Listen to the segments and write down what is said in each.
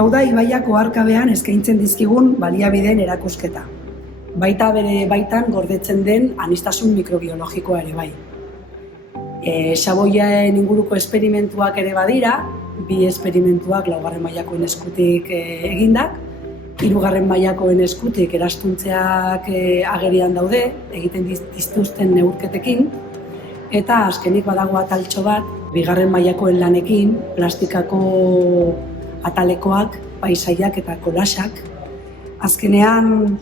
Hau da, ibaiak oharkabean eskaintzen dizkigun baliabideen erakusketa. Baita bere baitan gordetzen den aniztasun mikrobiologikoa ere bai. Xaboien inguruko esperimentuak ere badira, 2 esperimentuak 4. mailakoen eskutik egindak, 3. mailakoen eskutik erastuntzeak agerian daude, egiten dituzten neurketekin, eta azkenik badago ataltxo bat, 2. mailakoen lanekin, plastikako atalekoak, paisaiak eta kolasak. Azkenean,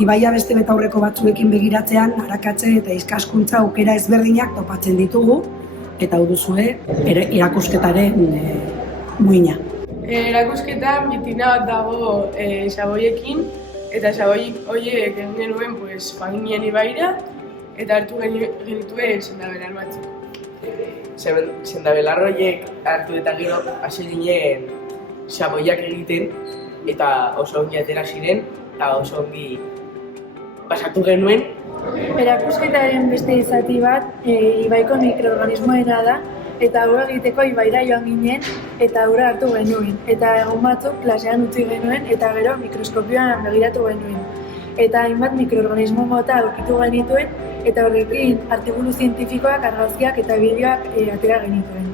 ibaia beste betaurreko batzuekin begiratzean, arakatze eta ikaskuntza aukera ezberdinak topatzen ditugu, eta hau duzue, erakusketaren muina. Erakusketa mitina bat dago xaboiekin, eta xaboiek horiek egin genuen joan ginen ibaira, eta hartu genituen sendabelar batzuk. Sendabelar horiek hartu eta gero hasi ginen xaboiak egiten, eta oso ongi atera ziren, eta oso ongi pasatu genuen. Erakusketaren beste izati bat ibaiko mikroorganismoena da, eta hura egiteko ibaira joan ginen eta hura hartu genuen. Eta egun batzuk klasean utzi genuen eta gero mikroskopioan begiratu genuen. Eta hainbat mikroorganismo mota aurkitu genituen eta horrekin artikulu zientifikoak, argazkiak eta bideoak atera genituen.